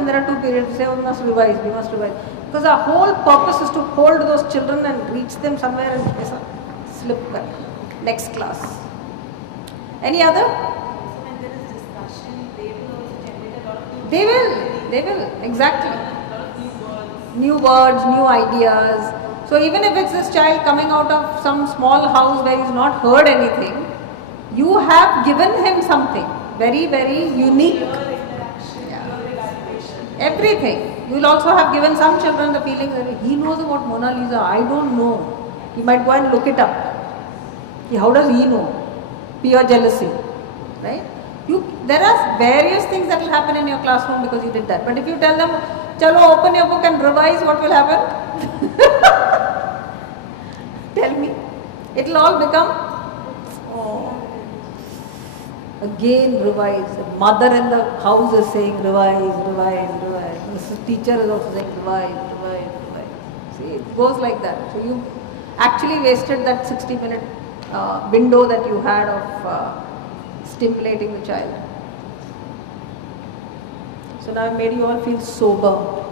when there are 2 periods, say, oh, we must revise, we must revise. Because our whole purpose is to hold those children and reach them somewhere and slip back. Next class. Any other? So when there is discussion, they will also generate a lot of They will, exactly. New words, new ideas. So even if it's this child coming out of some small house where he's not heard anything, you have given him something very, very unique. Everything. You will also have given some children the feeling that he knows about Mona Lisa, I don't know. He might go and look it up. How does he know? Pure jealousy. Right? There are various things that will happen in your classroom because you did that. But if you tell them, chalo, open your book and revise, what will happen? Tell me. It will all become, again revise. The mother in the house is saying revise, revise, revise. The teacher is also saying revise, revise, revise. See, it goes like that. So you actually wasted that 60-minute window that you had of stimulating the child. So now I made you all feel sober.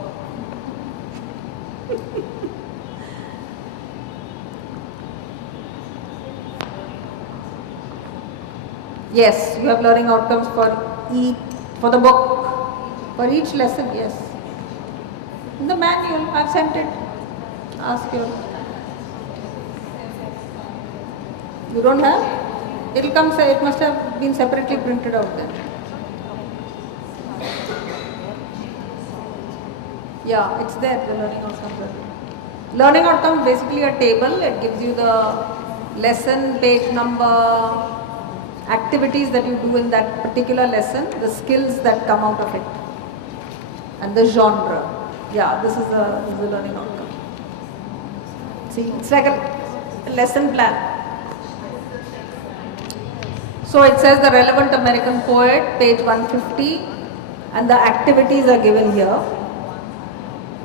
Yes, you have learning outcomes for the book, for each lesson, yes. In the manual, I've sent it. Ask you. You don't have? It will come, it must have been separately printed out then. Yeah, it's there, the learning outcomes. Learning outcomes is basically a table. It gives you the lesson, page number, activities that you do in that particular lesson, the skills that come out of it, and the genre. Yeah, this is the learning outcome. See, it's like a lesson plan. So it says the relevant American poet, page 150, and the activities are given here,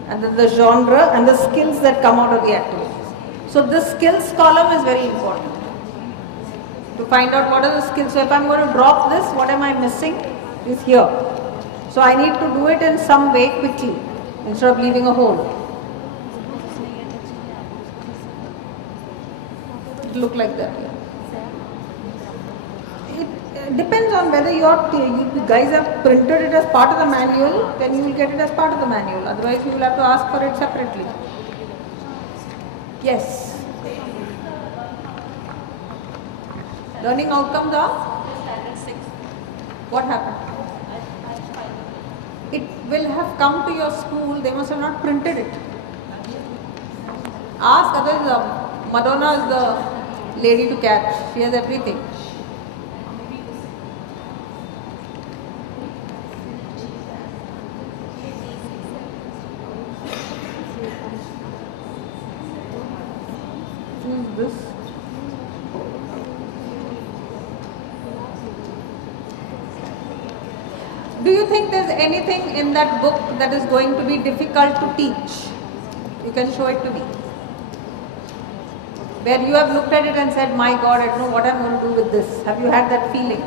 and then the genre and the skills that come out of the activities. So the skills column is very important to find out what are the skills. So if I'm going to drop this, what am I missing is here. So I need to do it in some way quickly instead of leaving a hole. It look like that. Yeah. It depends on whether you guys have printed it as part of the manual, then you will get it as part of the manual. Otherwise, you will have to ask for it separately. Yes. Learning outcomes are? What happened? It will have come to your school, they must have not printed it. Ask others, Madonna is the lady to catch, she has everything. Choose this. Do you think there's anything in that book that is going to be difficult to teach? You can show it to me. Where you have looked at it and said, my God, I don't know what I'm going to do with this. Have you had that feeling?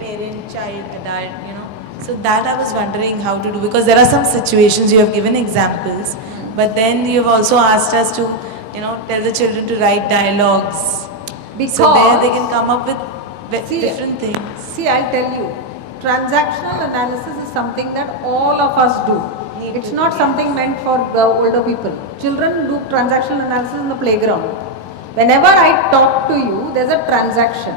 Parent, child, adult, So that I was wondering how to do, because there are some situations you have given examples, but then you have also asked us to tell the children to write dialogues. Because so there they can come up with different things. See, I'll tell you, transactional analysis is something that all of us do. It's not something meant for the older people. Children do transactional analysis in the playground. Whenever I talk to you, there's a transaction.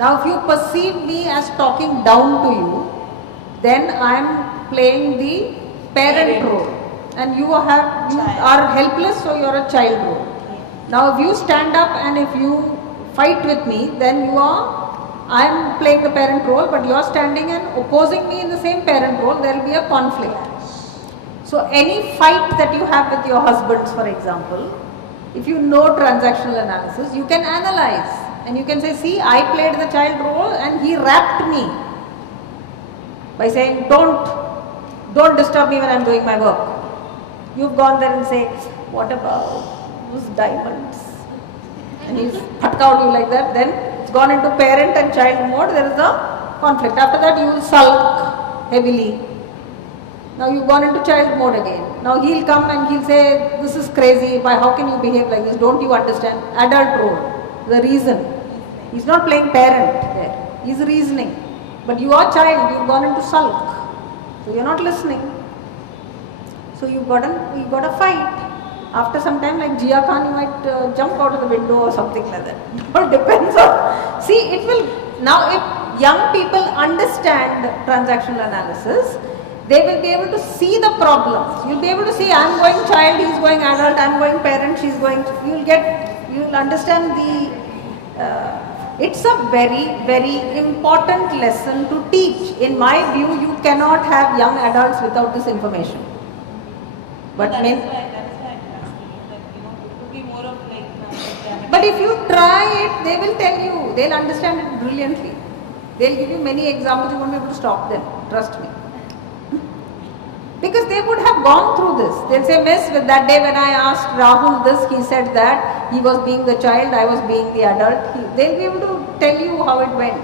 Now, if you perceive me as talking down to you, then I am playing the parent role. And you are helpless, so you are a child role. Now, if you stand up and if you fight with me, then I am playing the parent role, but you are standing and opposing me in the same parent role, there will be a conflict. So, any fight that you have with your husbands, for example, if you know transactional analysis, you can analyze and you can say, see, I played the child role and he rapped me by saying, don't disturb me when I am doing my work. You've gone there and say, what about those diamonds? and he's phatka out you like that, then it's gone into parent and child mode, there is a conflict. After that you will sulk heavily. Now you've gone into child mode again. Now he'll come and he'll say, this is crazy, why, how can you behave like this, don't you understand? Adult role, the reason. He's not playing parent there, he's reasoning. But you are child, you've gone into sulk. So you're not listening. So you've got a fight. After some time, like Jia Khan, you might jump out of the window or something like that. It depends on, see, it will, now if young people understand transactional analysis, they will be able to see the problems. You'll be able to see, I'm going child, he's going adult, I'm going parent, she's going, you'll understand it's a very, very important lesson to teach. In my view, you cannot have young adults without this information. But That is why I'm asking you that, it would be more of like But if you try it, they will tell you, they'll understand it brilliantly. They'll give you many examples, you won't be able to stop them, trust me. Because they would have gone through this. They'll say, Miss, with that day when I asked Rahul this, he said that, he was being the child, I was being the adult. They'll be able to tell you how it went.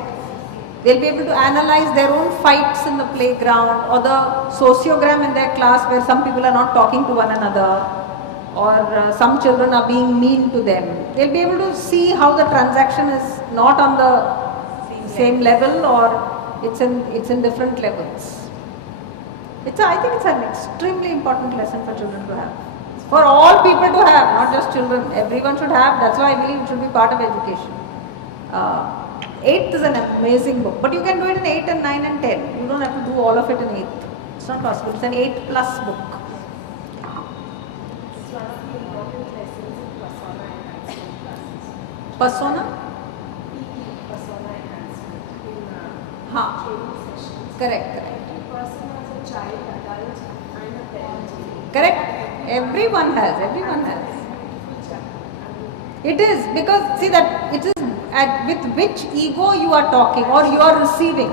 They'll be able to analyze their own fights in the playground or the sociogram in their class where some people are not talking to one another or some children are being mean to them. They'll be able to see how the transaction is not on the same level or it's in different levels. I think it's an extremely important lesson for children to have. For all people to have, not just children. Everyone should have. That's why I believe it should be part of education. 8th is an amazing book. But you can do it in 8 and 9 and 10. You don't have to do all of it in 8th. It's not possible. It's an 8 plus book. It's one of the important lessons in persona enhancement classes. Persona? Persona enhancement in Ha. training sessions. Correct. Every person has a child, adult, and a parent. Correct? Everyone has. Everyone has. Beautiful chapter. It is because see that it is with which ego you are talking or you are receiving.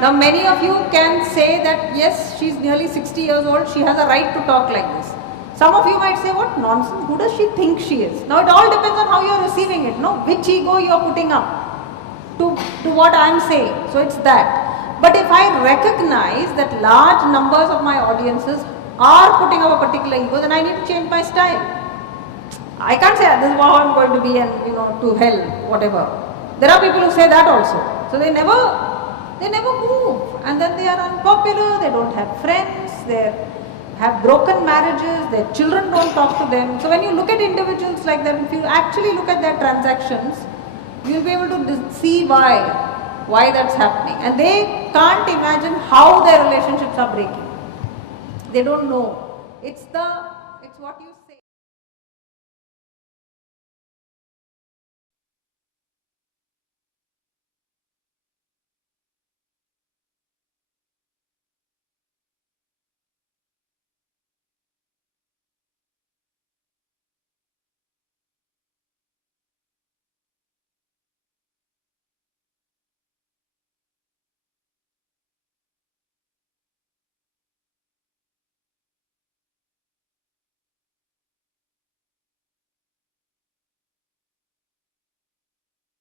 Now many of you can say that yes, she's nearly 60 years old, she has a right to talk like this. Some of you might say, what nonsense, who does she think she is? Now it all depends on how you are receiving it, no? Which ego you are putting up to what I am saying. So it's that. But if I recognize that large numbers of my audiences are putting up a particular ego, then I need to change my style. I can't say this is how I'm going to be and to hell, whatever. There are people who say that also. So they never move, and then they are unpopular, they don't have friends, they have broken marriages, their children don't talk to them. So when you look at individuals like that, if you actually look at their transactions, you'll be able to see why that's happening. And they can't imagine how their relationships are breaking. They don't know. It's what you